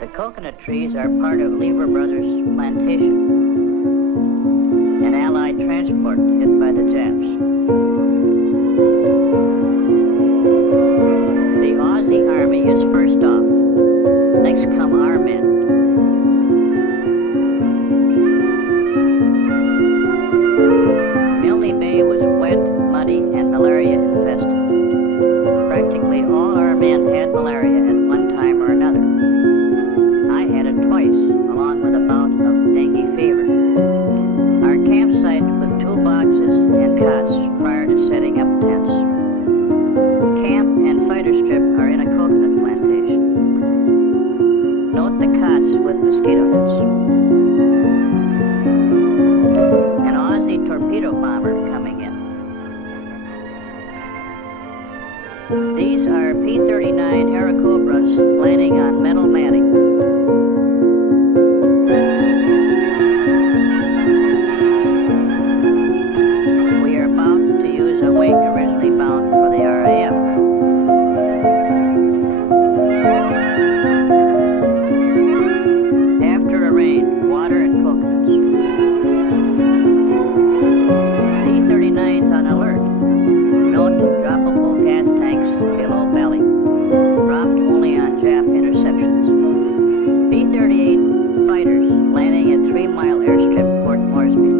The coconut trees are part of Lever Brothers' plantation, an Allied transport hit by the Japs. The Aussie Army is first off. Next come our men. Milne Bay was wet, muddy, and malaria infested. Practically all our men had malaria at one time or another. I had it twice, along with a bout of dengue fever. Our campsite with 2 boxes and cots prior to setting up tents. Camp and fighter strip are in a coconut plantation. Note the cots with mosquito nets. An Aussie torpedo bomber coming in. These are P-39 Airacobras landing on metal matting. We are about to use a wing originally bound for the RAF. After a rain, water and coconuts. P-39's on alert. Note droppable gas tanks below belly. Dropped only on Jap interceptions. B-38 fighters landing at 3 Mile airstrip, Port Moresby.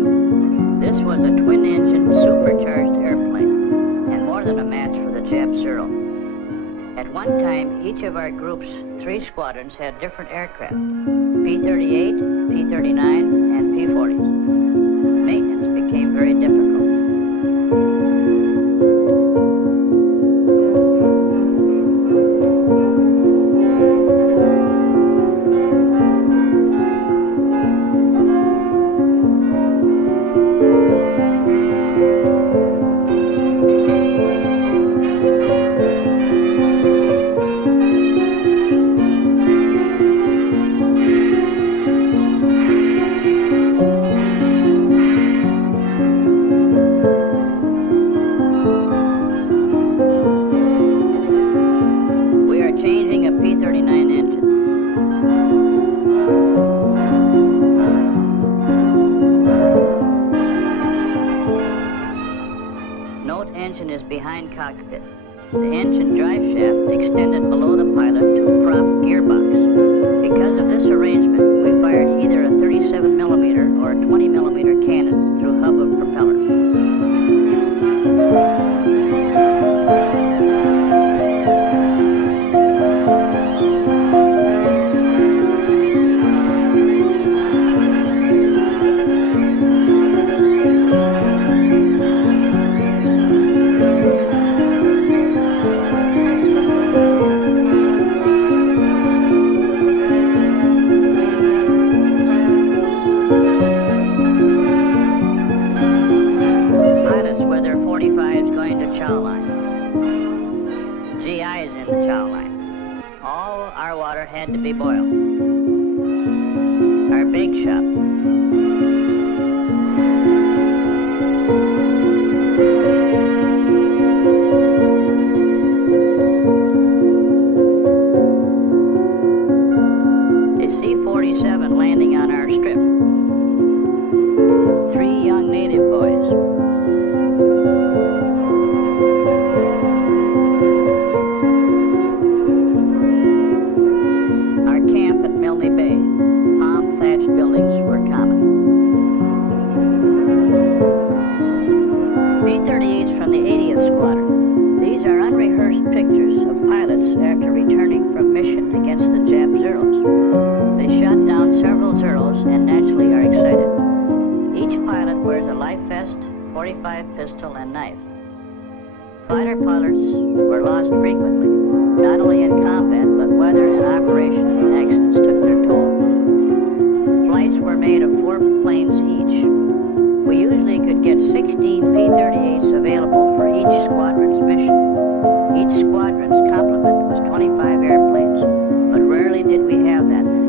This was a twin-engine, supercharged airplane, and more than a match for the Jap Zero. At one time, each of our group's 3 squadrons had different aircraft, P-38, P-39, and P-40s. Maintenance became very difficult. Cockpit. The engine drive shaft extended below the pilot to prop gearbox. Because of this arrangement, we fired either a 37mm or a 20mm cannon through hub of propeller. Had to be boiled. Our bake shop. A C-47 landing on our strip. 3 young native boys. Pistol and knife. Fighter pilots were lost frequently, not only in combat, but weather and operation accidents took their toll. Flights were made of 4 planes each. We usually could get 16 P-38s available for each squadron's mission. Each squadron's complement was 25 airplanes, but rarely did we have that many.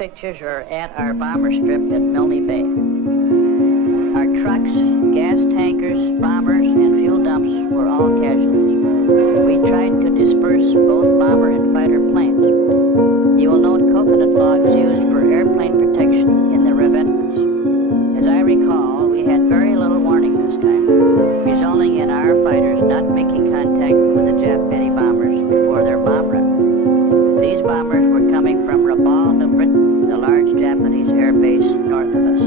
pictures are at our bomber strip at Milne Bay. Our trucks, gas tankers, bombers, and fuel dumps were all casualties. We tried to disperse both bomber and fighter planes. You will note coconut logs used for airplane protection in the revetments. As I recall, we had very little warning this time, resulting in our fighters not making contact with the Jap-Betty bombers before their bomb run. These bombers were coming from Rabaul, New Britain, the large Japanese air base north of us.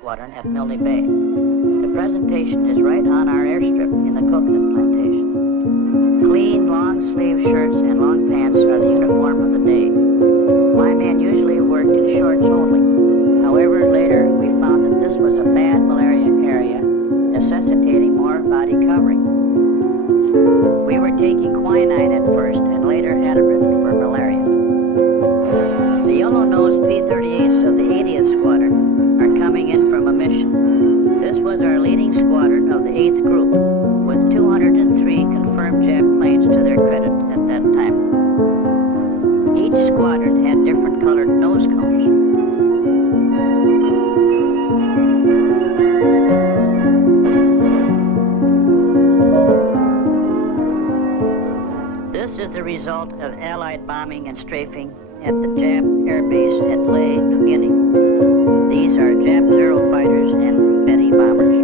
Squadron at Milne Bay. The presentation is right on our airstrip in the coconut plantation. Clean, long-sleeve shirts and long pants are the uniform of the day. My men usually worked in shorts only. However, later we found that this was a bad malaria area, necessitating more body covering. We were taking quinine at first and later Atterin for malaria. The yellow-nosed P-38s of the 80th Squadron are coming in from a mission. This was our leading squadron of the 8th Group, with 203 confirmed Jap planes to their credit at that time. Each squadron had different colored nose cones. This is the result of Allied bombing and strafing at the Jap air base at Lae, New Guinea. These are Jap Zero fighters and Betty bombers.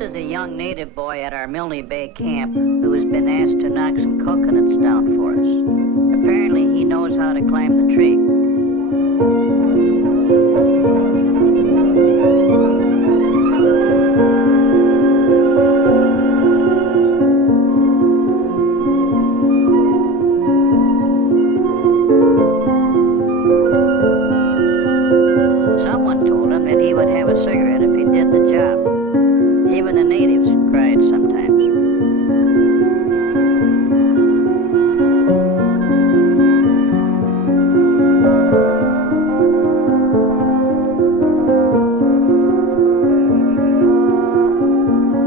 is a young native boy at our Milne Bay camp who has been asked to knock some coconuts down for us. Apparently he knows how to climb the tree. Someone told him that he would have a cigarette if he did the job. Even the natives cried sometimes.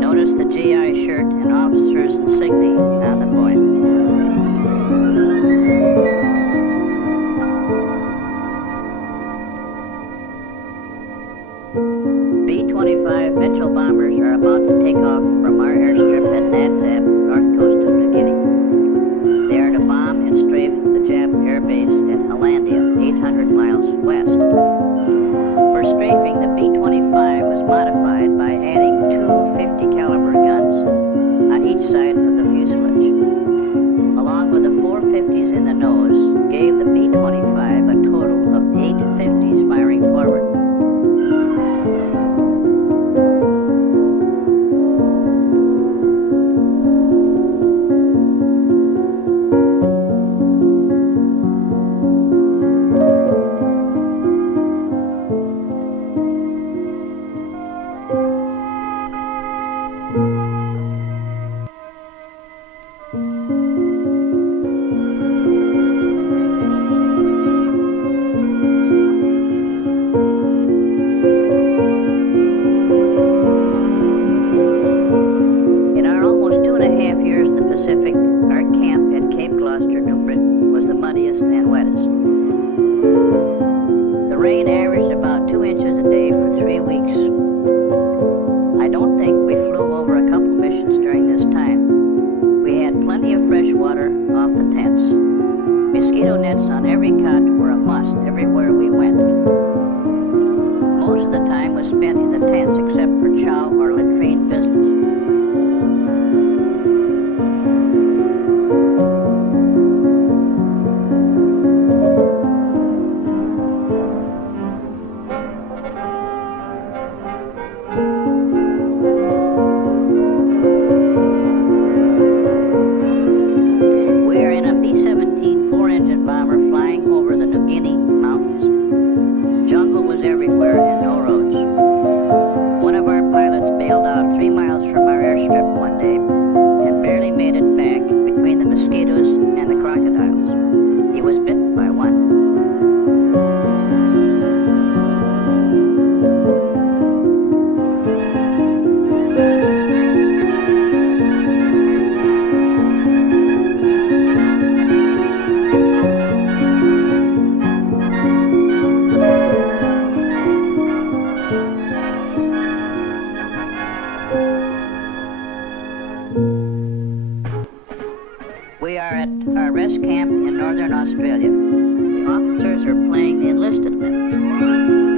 Notice the GI shirt and officer's insignia on the boy. B-25 Mitchell bombers are about to take off from our airstrip at Natsap, north coast of New Guinea. They are to bomb and strafe the Jap air base at Hollandia, 800 miles west. For strafing, the B-25 was modified by adding two 50 caliber guns on each side of the fuselage. Along with the four 50s in the nose, gave the B-25 a total of 8 50s firing forward. Rain averaged about 2 inches a day for 3 weeks. I don't think we flew over a couple missions during this time. We had plenty of fresh water off the tents. Mosquito nets on every cot were a must everywhere we went. Most of the time was spent in the tents except for chow or latrine business. We are at our rest camp in northern Australia. The officers are playing the enlisted men.